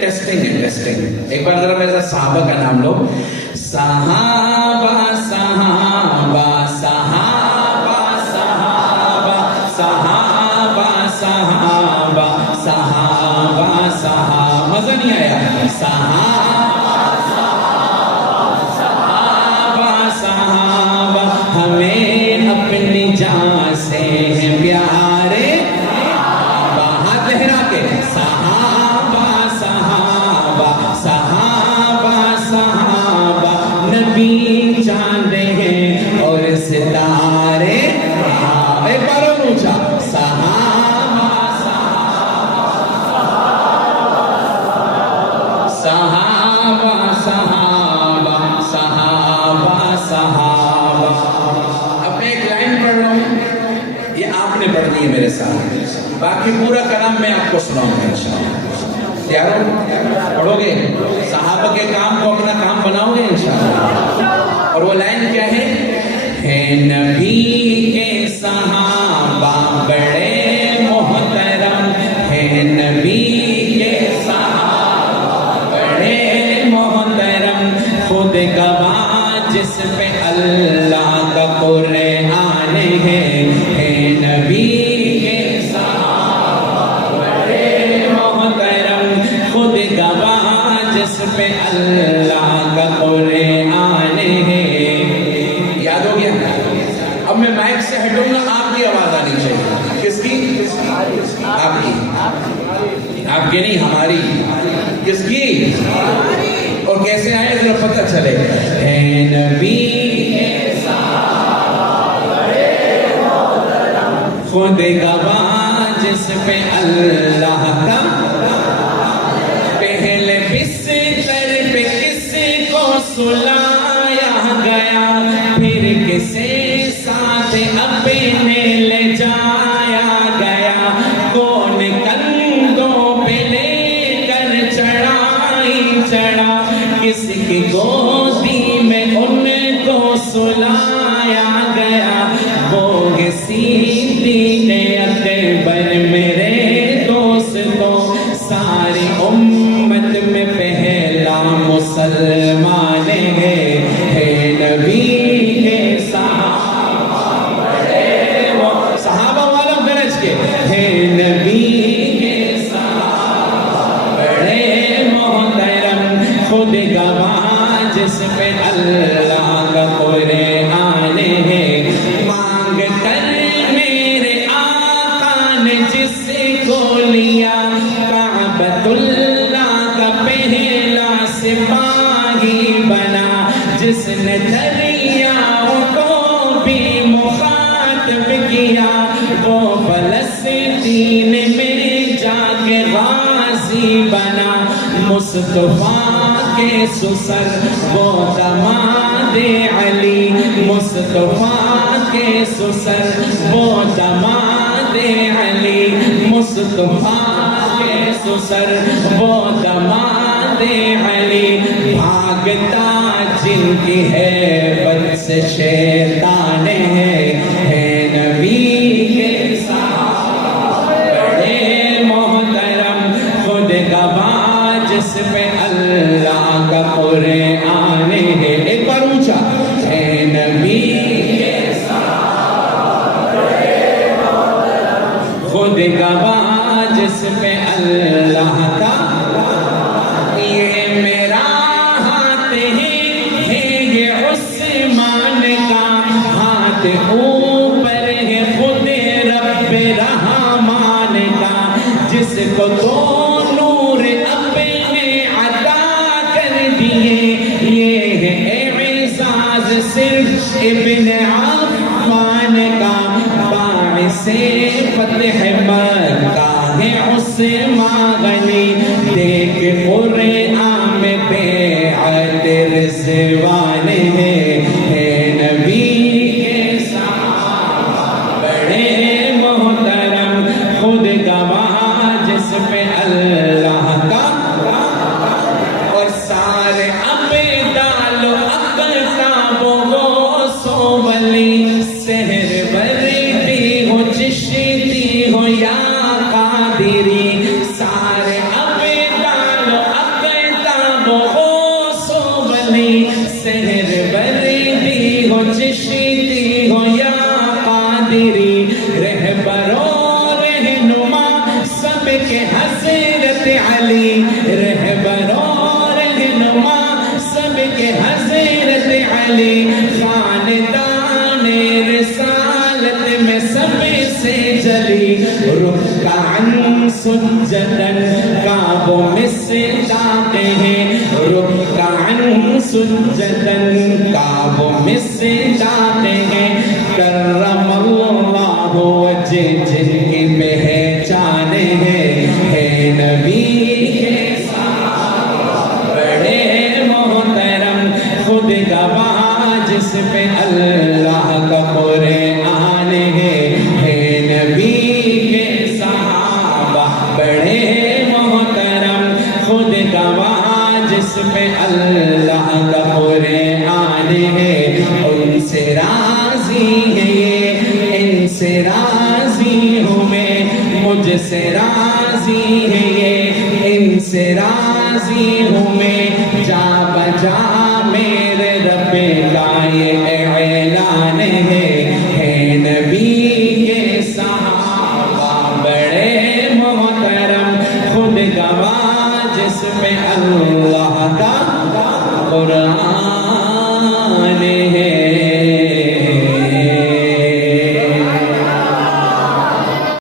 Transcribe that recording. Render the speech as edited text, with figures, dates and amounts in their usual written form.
Testing ایک بار ذرا میرا صحابہ کا نام لو. صحابہ صحابہ صحابہ صحابہ صحابہ صحابہ صحابہ صحابہ. مزہ نہیں آیا؟ صحابہ صحابہ صحابہ ہمیں اپنی جان سے ہیں پیارے. ہاتھ لہرا کے صحابہ صحابہ صحابہ صحابہ نبی چاند ہیں اور ستارے. ایک بار اور اونچا صحابہ صحابہ صحابہ صحابہ صحابہ. اب میں ایک لائن پڑھ رہا ہوں، یہ آپ نے پڑھنی ہے میرے ساتھ، باقی پورا کلام میں آپ کو سناؤں گا انشاءاللہ. تیار ہو؟ پڑھو گے؟ صحابہ کے کام کو اپنا کام بناؤ گے انشاءاللہ. اور وہ لائن کیا ہے؟ نبی کے صحابہ بڑے محترم ہے، نبی کے صحابہ بڑے محترم، خود گواہ جس پہ اللہ کا قرآن ہے. نبی کے صحابہ بڑے محترم، خود گواہ جس پہ اللہ کا قرآن ہے. یاد ہو گیا؟ اب میں مائک سے ہٹوں گا، آپ کی آواز آنی چاہیے. کس کی؟ آپ کی. آپ کی نہیں، ہماری. کس کی؟ اور کیسے آئے ذرا پتہ چلے. اے نبی کے صحابہ بڑے محترم، خود گواہ جس پہ اللہ کا. پہلے بستر پہ کس کو سلایا گیا، پھر کسے ساتھ اپنے لے جایا گیا. کون کندھوں پہ لے کر چڑھائی چڑھا، کس کی گودی میں ان کو سلایا گیا. وہ صدیق اکبر میرے دوستوں، ساری امت میں پہلا مسلمان ہے. نبی کے صحابہ بڑے صحابہ والا گرج کے ہے. نبی کے صحابہ بڑے محترم، خود گواہ جس پہ اللہ کا قرآن ہے. مانگ کر میرے آقا نے جس کو لیا، کعبۃ اللہ کا پہلا سپاہی بنا. جس نے دریاؤں کو بھی مخاطب کیا، وہ فلسطین میں جا کے غازی بنا. مصطفیٰ کے سسر وہ داماد علی، مصطفیٰ کے سسر وہ داماد علی، مصطفیٰ کے سسر وہ داماد علی. بھاگتا جن کی ہیبت سے شیطان ہے. نبی کے صحابہ بڑے محترم، خود گواہ جس پہ اللہ کا قرآن ہے. ایک بار اونچا. نبی کے صحابہ بڑے محترم، خود گواہ جس پہ اللہ کا. یہ میرا ہاتھ ہے یہ عثمان کا ہاتھ، اوپر ہے خود رب رحمان کا. جس کو تو نور اپنے عطا کر دیے، یہ ہے اعزاز صرف ابن عفان کا. باعث فتح مکہ ہے عثمان غنی، دیکھ قرآن میں بیعت رضوان ہے. نبی کے صحابہ بڑے محترم، خود گواہ جس پہ اللہ کا. اور سارے ابدال و اقطاب و غوث و ولی سحر علی خاندان رسالت میں سب سے جلی رکعن سجدن کعبوں میں سجداتے ہیں رکعن سجدن کعبوں میں سجداتے ہیں کرم اللہ وجہ جن کی پہچان ہے نبی کے بڑے محترم خود گواہ جس پہ اللہ کا قرآن ہے نبی کے صحابہ بڑے محترم خود گواہ جس پہ اللہ کا قرآن ہے ان سے راضی ہے یہ ان سے راضی ہوں میں مجھ سے راضی ہے یہ ان سے راضی ہوں میں جا بجا میرے رب کا یہ اعلان ہے نبی کے صحابہ بڑے محترم خود گواہ جس پہ اللہ